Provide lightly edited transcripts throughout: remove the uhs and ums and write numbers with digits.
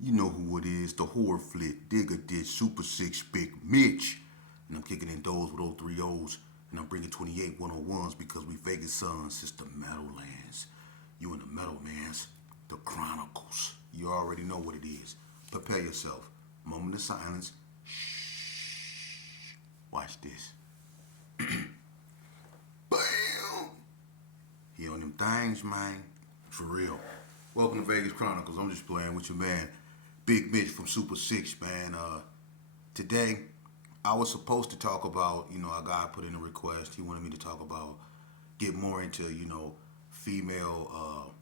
You know who it is, the horror flick, digger ditch, super six, big Mitch. And I'm kicking in those with 03 O's. And I'm bringing 28 101s because we Vegas sons. It's the Meadowlands. You in the Meadowlands, the Chronicles. You already know what it is. Prepare yourself. Moment of silence. Shh. Watch this. Bam! He on them things, man. For real. Welcome to Vegas Chronicles. I'm just playing with your man, Big Mitch from Super Six, man. Today, I was supposed to talk about, a guy put in a request. He wanted me to talk about, get more into, female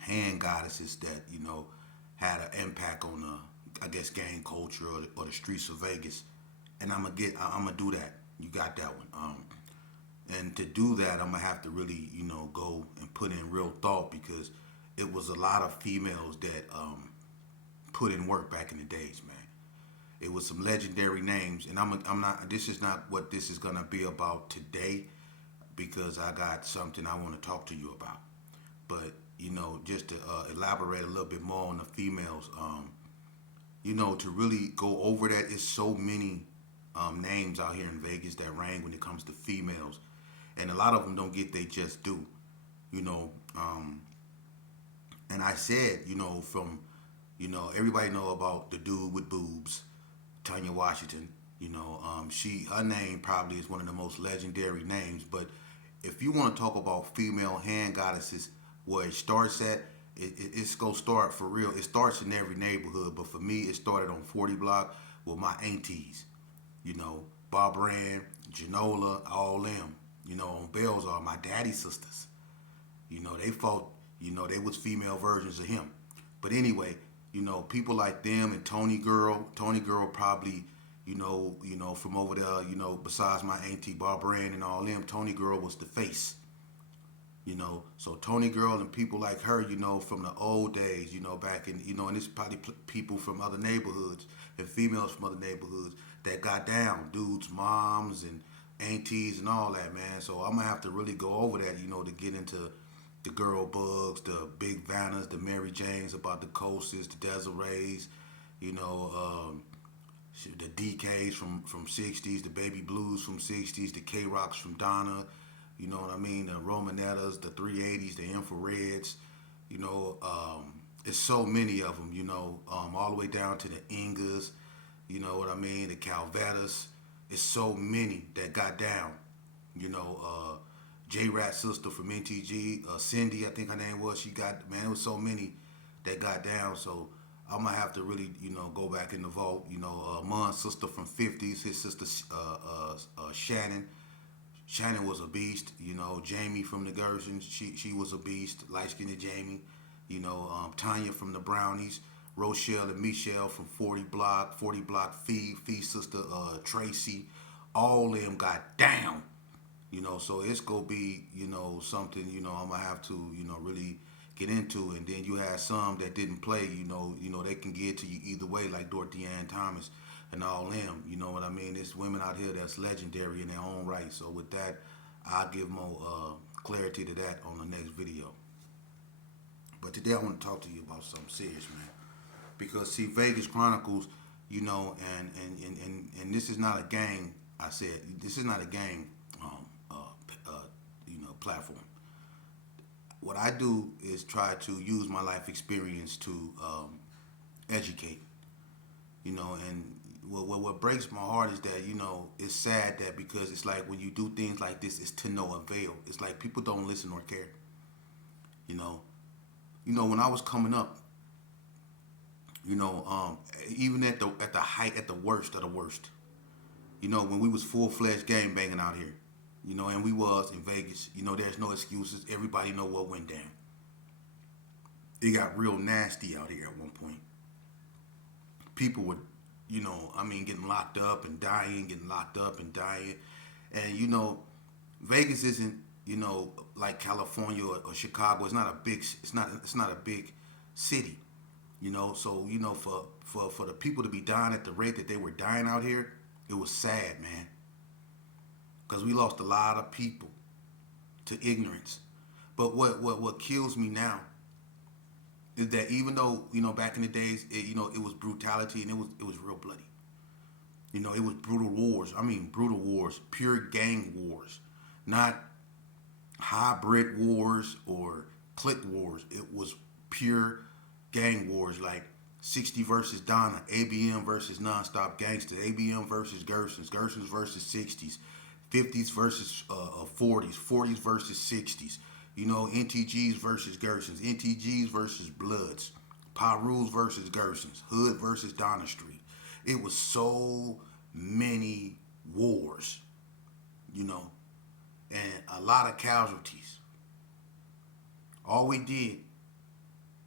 hand goddesses that, had an impact on the, I guess, gang culture or the streets of Vegas. And I'm gonna do that. You got that one. And to do that, I'm gonna have to really, go and put in real thought because it was a lot of females that put in work back in the days, man. It was some legendary names, and I'm not. This is not what this is gonna be about today, because I got something I want to talk to you about. But just to elaborate a little bit more on the females, to really go over that, it's so many names out here in Vegas that ring when it comes to females, and a lot of them don't get they just do, you know. And I said, from, everybody know about the dude with boobs, Tanya Washington. Her name probably is one of the most legendary names. But if you want to talk about female hand goddesses, where it starts at, it's gonna start for real. It starts in every neighborhood, but for me, it started on 40 block with my aunties. You know, Barbara, Janola, all them. On Bells are my daddy's sisters. They fought. They was female versions of him. But anyway, people like them and Tony Girl. Tony Girl probably, from over there, besides my auntie Barbara and all them, Tony Girl was the face. So Tony Girl and people like her, from the old days, back in, and it's probably people from other neighborhoods and females from other neighborhoods that got down, dudes, moms, and aunties and all that, man. So I'm gonna have to really go over that, to get into the girl bugs, the big Vannas, the Mary Janes, about the Coasters, the Desirees, you know, the DKs from 60s, the Baby Blues from 60s, the K Rocks from Donna, you know what I mean, the Romanettas, the 380s, the Infrareds, it's so many of them, all the way down to the Ingas, you know what I mean, the Calvettas. It's so many that got down, you know. J Rat's sister from NTG, Cindy, I think her name was. She got, man, it was so many that got down. So I'm gonna have to really, go back in the vault. Mun's sister from 50s, his sister Shannon. Shannon was a beast. Jamie from the Gersons, she was a beast. Light skinned Jamie. Tanya from the Brownies. Rochelle and Michelle from 40 block Fee sister Tracy. All of them got down. So it's gonna be, something, I'm gonna have to, really get into. And then you have some that didn't play, they can get to you either way, like Dorothy Ann Thomas and all them. You know what I mean? There's women out here that's legendary in their own right. So with that, I'll give more clarity to that on the next video. But today I want to talk to you about something serious, man. Because see, Vegas Chronicles, and this is not a gang. I said this is not a gang platform. What I do is try to use my life experience to educate. And what breaks my heart is that it's sad that because it's like when you do things like this, it's to no avail. It's like people don't listen or care. You know, when I was coming up, even at the height, at the worst of the worst, when we was full fledged gang banging out here, and we was in Vegas. There's no excuses. Everybody know what went down. It got real nasty out here at one point. People were, getting locked up and dying, getting locked up and dying. And Vegas isn't, like California or Chicago. It's not a big. It's not a big city. So for the people to be dying at the rate that they were dying out here, it was sad, man. Because we lost a lot of people to ignorance. But what kills me now is that even though back in the days it was brutality and it was real bloody. It was brutal wars. I mean, brutal wars, pure gang wars, not hybrid wars or clique wars. It was pure gang wars, like 60 versus Donna, ABM versus Nonstop Gangster, ABM versus Gersons versus 60s, 50s versus 40s, 40s versus 60s. NTGs versus Gersons, NTGs versus Bloods, Pyrus versus Gersons, Hood versus Donna Street. It was so many wars, and a lot of casualties. All we did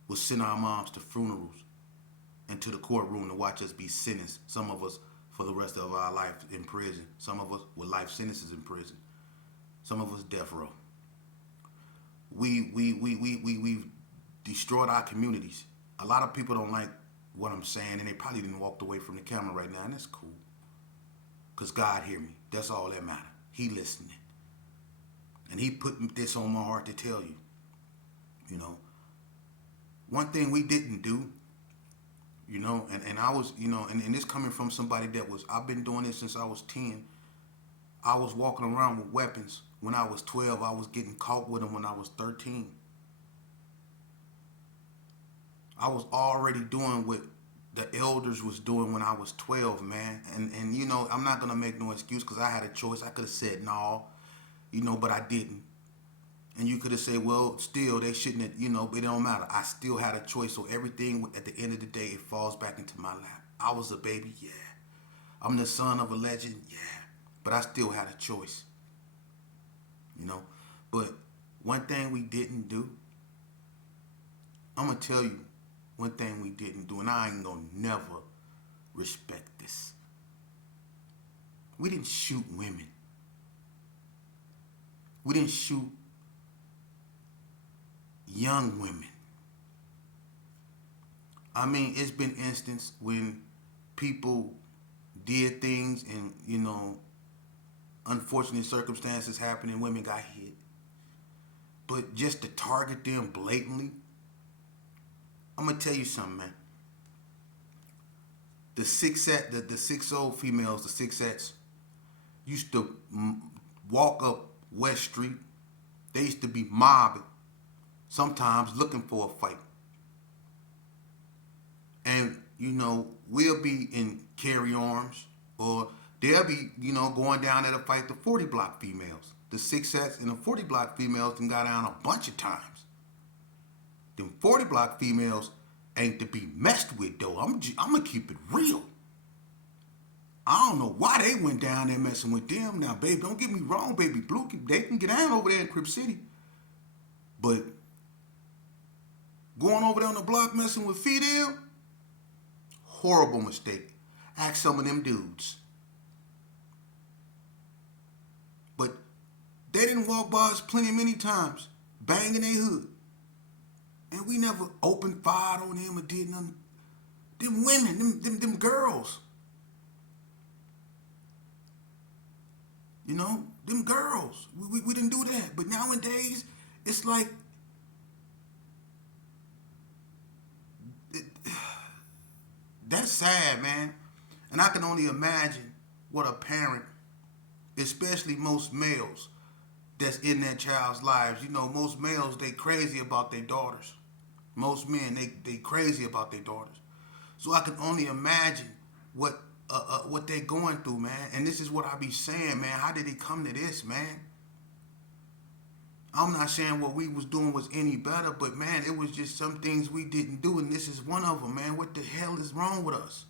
was send our moms to funerals and to the courtroom to watch us be sentenced. Some of us for the rest of our life in prison. Some of us with life sentences in prison. Some of us death row. We've destroyed our communities. A lot of people don't like what I'm saying, and they probably didn't walk away from the camera right now, and that's cool. Because God hear me. That's all that matters. He listening. And he put this on my heart to tell you. One thing we didn't do, and I was, and this coming from somebody I've been doing this since I was 10. I was walking around with weapons when I was 12. I was getting caught with them when I was 13. I was already doing what the elders was doing when I was 12, man. And I'm not going to make no excuse because I had a choice. I could have said no, but I didn't. And you could have said, well, still, they shouldn't have, but it don't matter. I still had a choice. So everything, at the end of the day, it falls back into my lap. I was a baby, yeah. I'm the son of a legend, yeah. But I still had a choice. But one thing we didn't do, I'm going to tell you one thing we didn't do, and I ain't going to never respect this. We didn't shoot women. We didn't shoot young women. I mean, it's been instances when people did things and, unfortunate circumstances happened and women got hit. But just to target them blatantly, I'm going to tell you something, man. The 6'0" females, the 6'ets, used to walk up West Street. They used to be mobbing, sometimes looking for a fight. And, we'll be in carry arms, or they'll be, going down there to fight the 40 block females. The 6'ets and the 40 block females can go down a bunch of times. Them 40 block females ain't to be messed with, though. I'm going to keep it real. I don't know why they went down there messing with them. Now, babe, don't get me wrong, baby Blue. They can get down over there in Crip City. But going over there on the block messing with Fidel, horrible mistake. Ask some of them dudes. But they didn't walk by us many times, banging their hood. And we never opened fire on them or did nothing. Them women, them girls. Them girls. We didn't do that. But nowadays, it's like, that's sad, man. And I can only imagine what a parent, especially most males, that's in their child's lives. Most males, they crazy about their daughters. Most men, they crazy about their daughters. So I can only imagine what they going through, man. And this is what I be saying, man. How did it come to this, man? I'm not saying what we was doing was any better, but man, it was just some things we didn't do, and this is one of them, man. What the hell is wrong with us?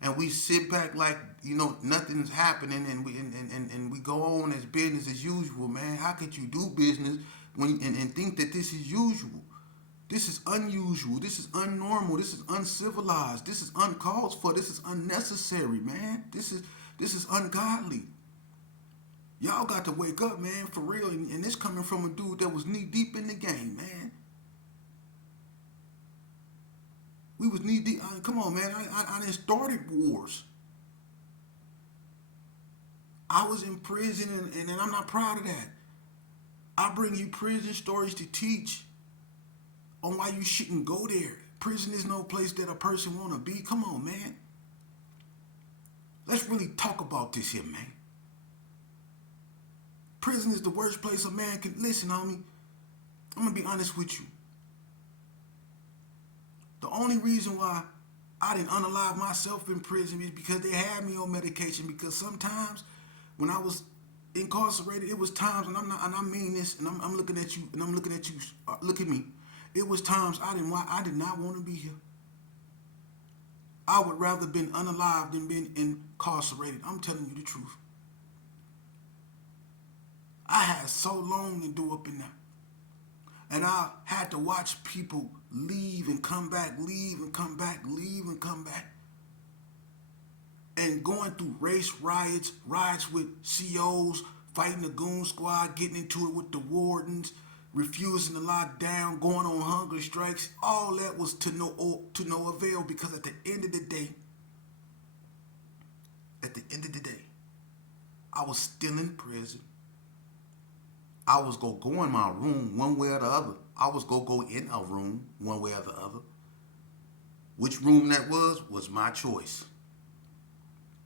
And we sit back like nothing's happening, and we go on as business as usual, man. How could you do business and think that this is usual? This is unusual. This is unnormal. This is uncivilized. This is uncalled for. This is unnecessary, man. This is ungodly. Y'all got to wake up, man, for real. And this coming from a dude that was knee deep in the game, man. We was knee deep. Come on, man. I done started wars. I was in prison, and I'm not proud of that. I bring you prison stories to teach on why you shouldn't go there. Prison is no place that a person want to be. Come on, man. Let's really talk about this here, man. Prison is the worst place a man can... Listen, homie, I'm going to be honest with you. The only reason why I didn't unalive myself in prison is because they had me on medication. Because sometimes when I was incarcerated, it was times, and I mean this, and I'm looking at you, and I'm looking at you, look at me. It was times I did not want to be here. I would rather been unalive than been incarcerated. I'm telling you the truth. I had so long to do up in there. And I had to watch people leave and come back, leave and come back, leave and come back. And going through race riots, riots with COs, fighting the goon squad, getting into it with the wardens, refusing to lock down, going on hunger strikes. All that was to no avail, because at the end of the day, I was still in prison. I was going to go in my room one way or the other. I was going to go in a room one way or the other. Which room that was my choice.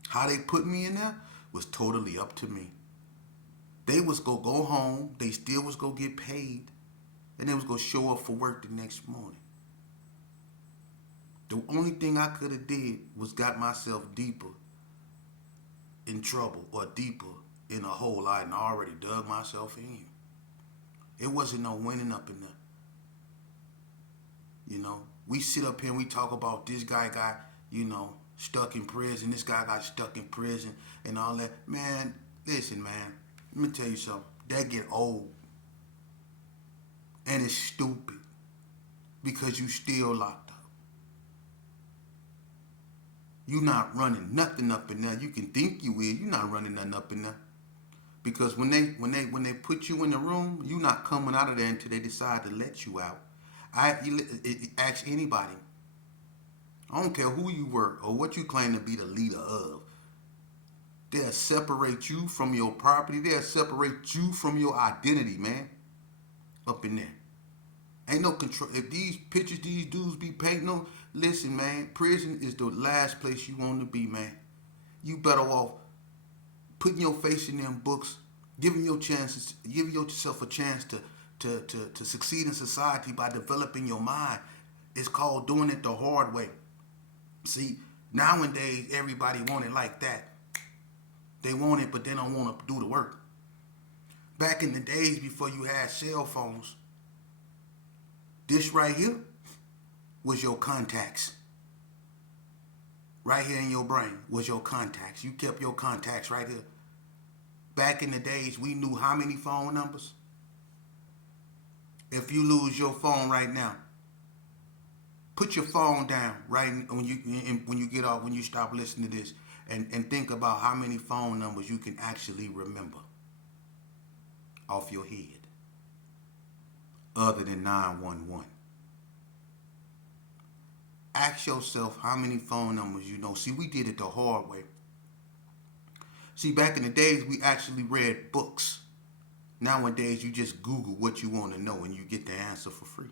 How they put me in there was totally up to me. They was going to go home. They still was going to get paid. And they was going to show up for work the next morning. The only thing I could have did was got myself deeper in trouble, or deeper in a hole I had already dug myself in. It wasn't no winning up in there. You know, we sit up here and we talk about this guy got, stuck in prison. This guy got stuck in prison and all that. Man, listen, man. Let me tell you something. That get old. And it's stupid. Because you still locked up. You not running nothing up in there. You can think you will. You not running nothing up in there. Because when they put you in the room, you not coming out of there until they decide to let you out. Ask anybody. I don't care who you were or what you claim to be the leader of. They'll separate you from your property. They'll separate you from your identity, man. Up in there. Ain't no control. If these pictures these dudes be painting, no, listen, man, prison is the last place you want to be, man. You better off putting your face in them books, giving yourself a chance to succeed in society by developing your mind. It's called doing it the hard way. See, nowadays everybody want it like that. They want it, but they don't want to do the work. Back in the days before you had cell phones, this right here was your contacts. Right here in your brain was your contacts. You kept your contacts right here. Back in the days, we knew how many phone numbers. If you lose your phone right now, put your phone down right when you get off, when you stop listening to this, and think about how many phone numbers you can actually remember off your head, other than 911. Ask yourself how many phone numbers you know. See, we did it the hard way. See, back in the days, we actually read books. Nowadays, you just Google what you want to know and you get the answer for free.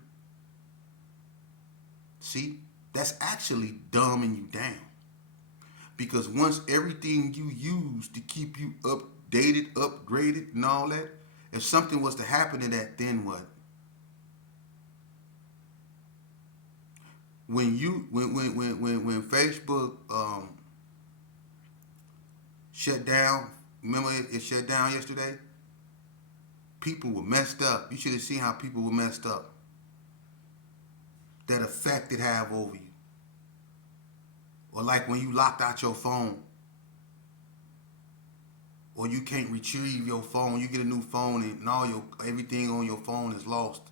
See, that's actually dumbing you down. Because once everything you use to keep you updated, upgraded, and all that, if something was to happen to that, then what? When Facebook shut down, remember it shut down yesterday? People were messed up. You should have seen how people were messed up. That effect it have over you. Or like when you locked out your phone. Or you can't retrieve your phone. You get a new phone and everything on your phone is lost.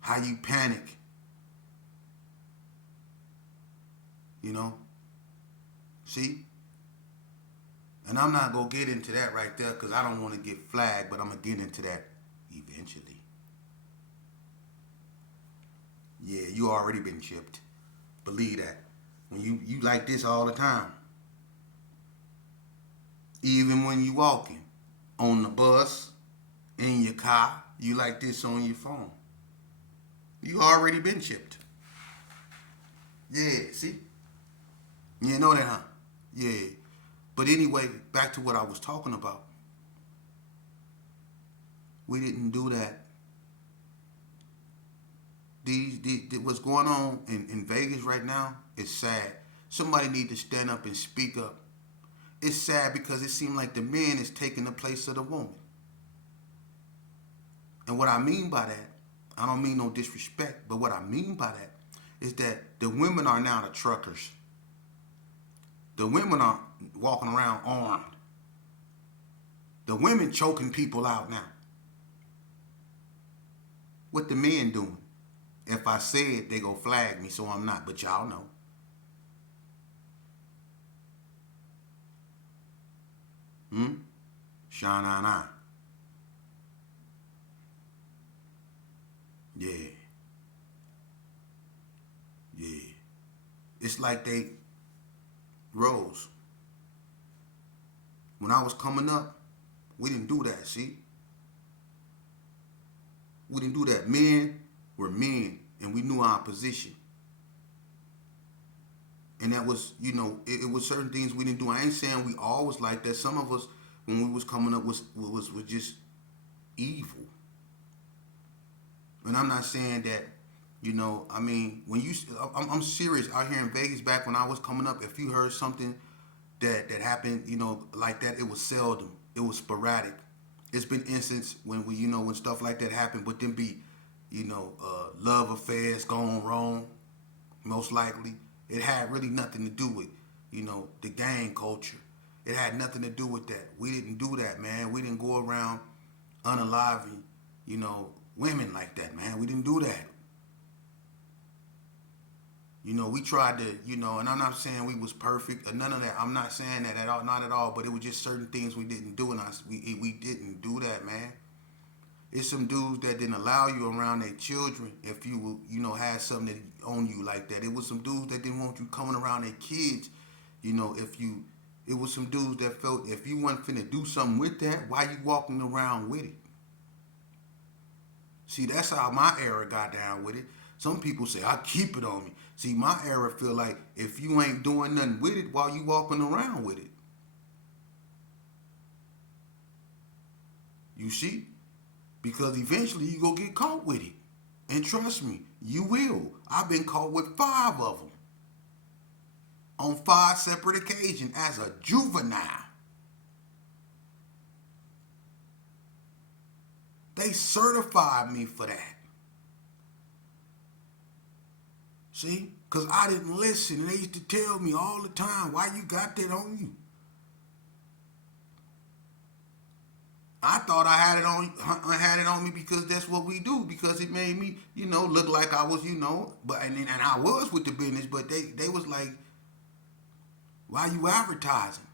How you panic. See? And I'm not going to get into that right there because I don't want to get flagged, but I'm going to get into that eventually. Yeah, you already been chipped. Believe that. When you like this all the time. Even when you walking on the bus, in your car, you like this on your phone. You already been chipped. Yeah, see? You know that, huh? Yeah. But anyway, back to what I was talking about. We didn't do that. What's going on in Vegas right now is sad. Somebody need to stand up and speak up. It's sad because it seems like the man is taking the place of the woman. And what I mean by that, I don't mean no disrespect, but what I mean by that is that the women are now the truckers. The women are walking around armed. The women choking people out now. What the men doing? If I say it, they go flag me, so I'm not. But y'all know. Sha-na-na. Yeah. Yeah. It's like they rose. When I was coming up, we didn't do that, see? We didn't do that. Men were men, and we knew our position. And that was, it was certain things we didn't do. I ain't saying we always like that. Some of us, when we was coming up, was just evil. And I'm not saying that, I mean, when I'm serious. Out here in Vegas, back when I was coming up, if you heard something that happened, like that, it was seldom. It was sporadic. It's been instances when when stuff like that happened, but then be, love affairs going wrong, most likely. It had really nothing to do with, the gang culture. It had nothing to do with that. We didn't do that, man. We didn't go around unaliving, women like that, man. We didn't do that. We tried to, and I'm not saying we was perfect or none of that. I'm not saying that at all, not at all. But it was just certain things we didn't do, and we didn't do that, man. It's some dudes that didn't allow you around their children if you, had something that on you like that. It was some dudes that didn't want you coming around their kids, it was some dudes that felt if you wasn't finna do something with that, why you walking around with it? See, that's how my era got down with it. Some people say, I keep it on me. See, my era feel like if you ain't doing nothing with it, why you walking around with it? You see? Because eventually you go get caught with it. And trust me, you will. I've been caught with 5 of them. On 5 separate occasions as a juvenile. They certified me for that. See? Because I didn't listen. And they used to tell me all the time, why you got that on you? I thought I had it on me because that's what we do. Because it made me, look like I was, but and I was with the business, but they was like, why you advertising?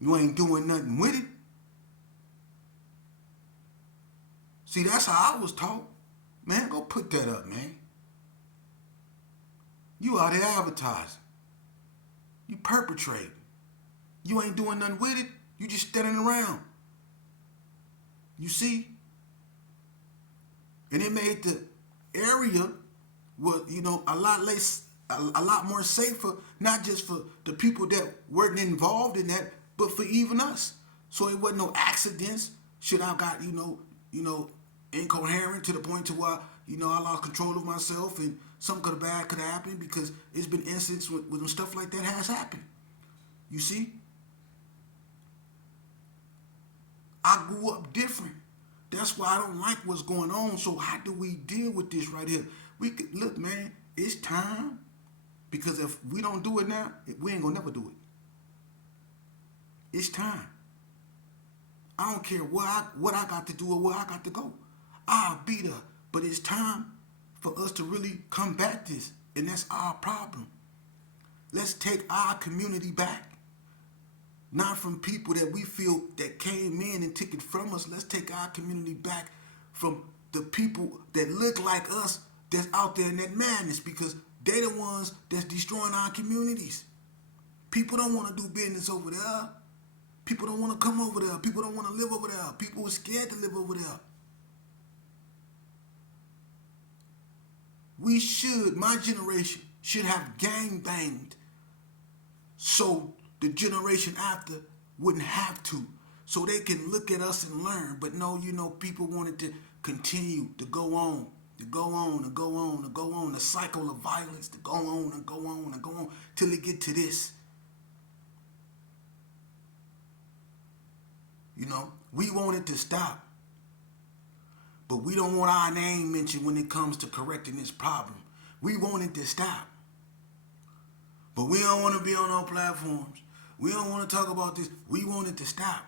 You ain't doing nothing with it. See, that's how I was taught. Man, go put that up, man. You out there advertising. You perpetrating. You ain't doing nothing with it. You just standing around. You see? And it made the area a lot more safer, not just for the people that weren't involved in that, but for even us. So it wasn't no accidents. Shit, I got, incoherent to the point to where, I lost control of myself and something bad could have happened because it's been incidents when stuff like that has happened. You see? I grew up different. That's why I don't like what's going on. So how do we deal with this right here? Look, man, it's time. Because if we don't do it now, we ain't gonna never do it. It's time. I don't care what I got to do or where I got to go. I'll be there. But it's time for us to really combat this. And that's our problem. Let's take our community back. Not from people that we feel that came in and took it from us. Let's take our community back from the people that look like us that's out there in that madness, because they the ones that's destroying our communities. People don't want to do business over there. People don't want to come over there. People don't want to live over there. People are scared to live over there. We should, my generation, should have gang banged so the generation after wouldn't have to. So they can look at us and learn. But no, people wanted to continue to go on, to go on, to go on, to go on. The cycle of violence to go on and go on and go on till it get to this. We want it to stop. But we don't want our name mentioned when it comes to correcting this problem. We want it to stop. But we don't want to be on our platforms. We don't want to talk about this. We want it to stop.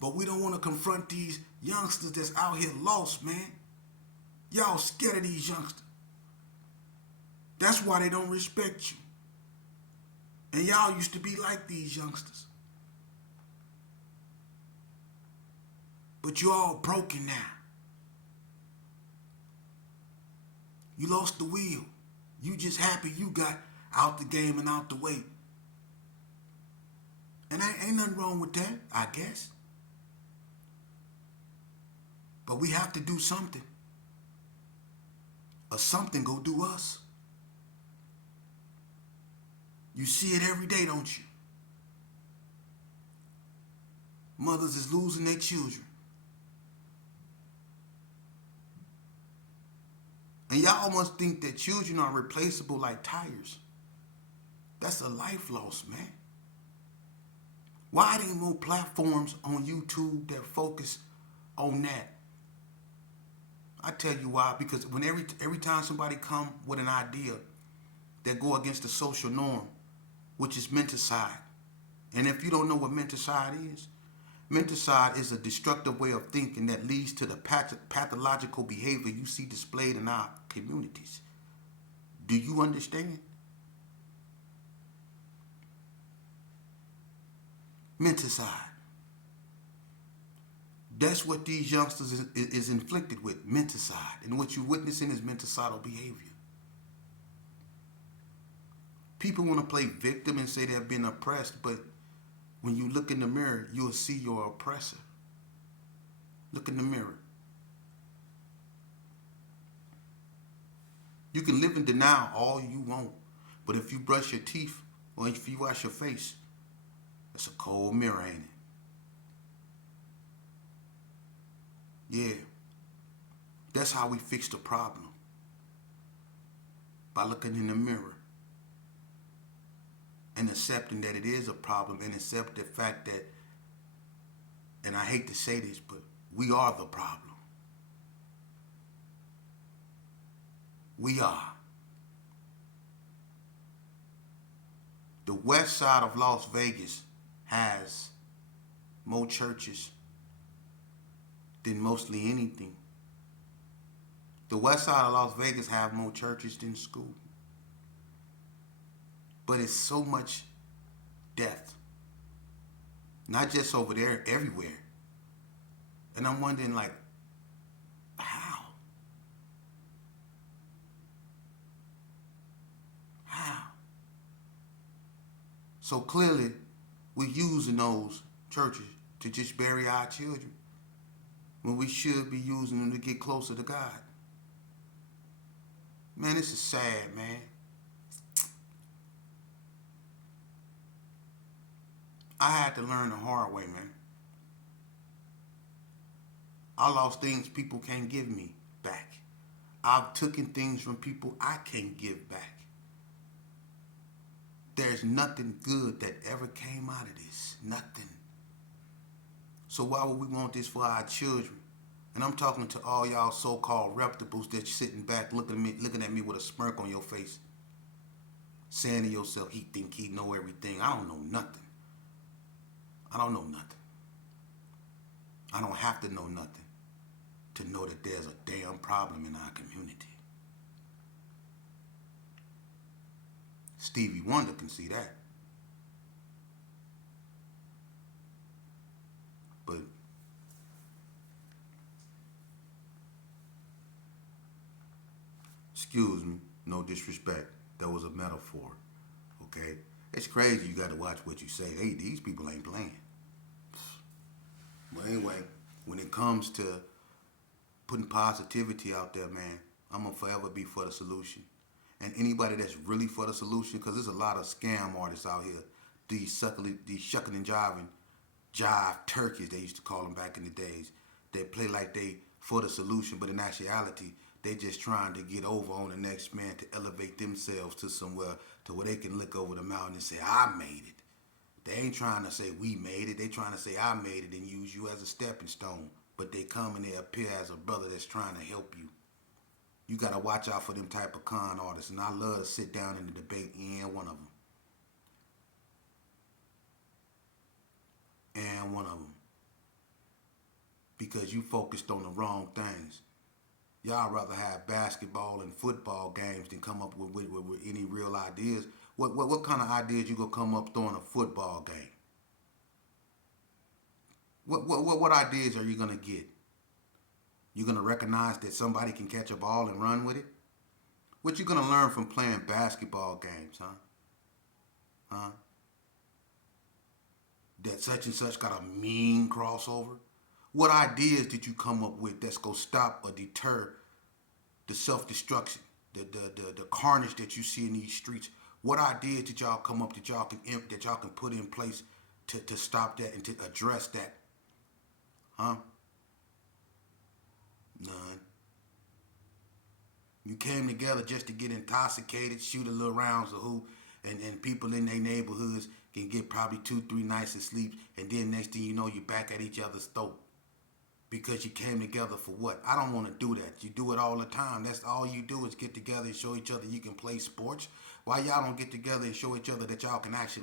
But we don't want to confront these youngsters that's out here lost, man. Y'all scared of these youngsters. That's why they don't respect you. And y'all used to be like these youngsters. But you all broken now. You lost the wheel. You just happy you got out the game and out the way. And ain't nothing wrong with that, I guess. But we have to do something. Or something go do us. You see it every day, don't you? Mothers is losing their children. And y'all must think that children are replaceable like tires. That's a life loss, man. Why ain't more platforms on YouTube that focus on that? I tell you why. Because when every time somebody come with an idea that go against the social norm, which is menticide. And if you don't know what menticide is a destructive way of thinking that leads to the pathological behavior you see displayed in our communities. Do you understand? Menticide. That's what these youngsters is inflicted with, menticide. And what you're witnessing is menticidal behavior. People want to play victim and say they've been oppressed, but when you look in the mirror, you'll see your oppressor. Look in the mirror. You can live in denial all you want, but if you brush your teeth or if you wash your face, it's a cold mirror, ain't it? Yeah. That's how we fix the problem. By looking in the mirror. And accepting that it is a problem and accept the fact that, and I hate to say this, but we are the problem. We are. The west side of Las Vegas has more churches than mostly anything. The west side of Las Vegas have more churches than school. But it's so much death. Not just over there, everywhere. And I'm wondering, like, how? How? So clearly, we're using those churches to just bury our children when we should be using them to get closer to God. Man, this is sad, man. I had to learn the hard way, man. I lost things people can't give me back. I've taken things from people I can't give back. There's nothing good that ever came out of this. Nothing. So why would we want this for our children? And I'm talking to all y'all so-called reputables that's sitting back looking at me with a smirk on your face. Saying to yourself, he think he know everything. I don't know nothing. I don't know nothing. I don't have to know nothing to know that there's a damn problem in our community. Stevie Wonder can see that. But excuse me, no disrespect. That was a metaphor. Okay? It's crazy you got to watch what you say. Hey, these people ain't playing. But anyway, when it comes to putting positivity out there, man, I'm gonna forever be for the solution. And anybody that's really for the solution, because there's a lot of scam artists out here, these shucking and jiving, jive turkeys they used to call them back in the days. They play like they for the solution, but in actuality, they just trying to get over on the next man to elevate themselves to somewhere to where they can look over the mountain and say, "I made it." They ain't trying to say we made it. They trying to say I made it and use you as a stepping stone. But they come and they appear as a brother that's trying to help you. You gotta watch out for them type of con artists. And I love to sit down in the debate and one of them. And one of them. Because you focused on the wrong things. Y'all rather have basketball and football games than come up with any real ideas. What kind of ideas you gonna come up throwing a football game? What ideas are you gonna get? You gonna recognize that somebody can catch a ball and run with it? What you gonna learn from playing basketball games, huh? Huh? That such and such got a mean crossover? What ideas did you come up with that's gonna stop or deter the self-destruction, the carnage that you see in these streets? What ideas did y'all come up that y'all can put in place to stop that and to address that? Huh? None. You came together just to get intoxicated, shoot a little rounds of hoop, and people in their neighborhoods can get probably 2, 3 nights of sleep, and then next thing you know, you're back at each other's throat. Because you came together for what? I don't want to do that. You do it all the time. That's all you do is get together and show each other you can play sports. Why y'all don't get together and show each other that y'all can actually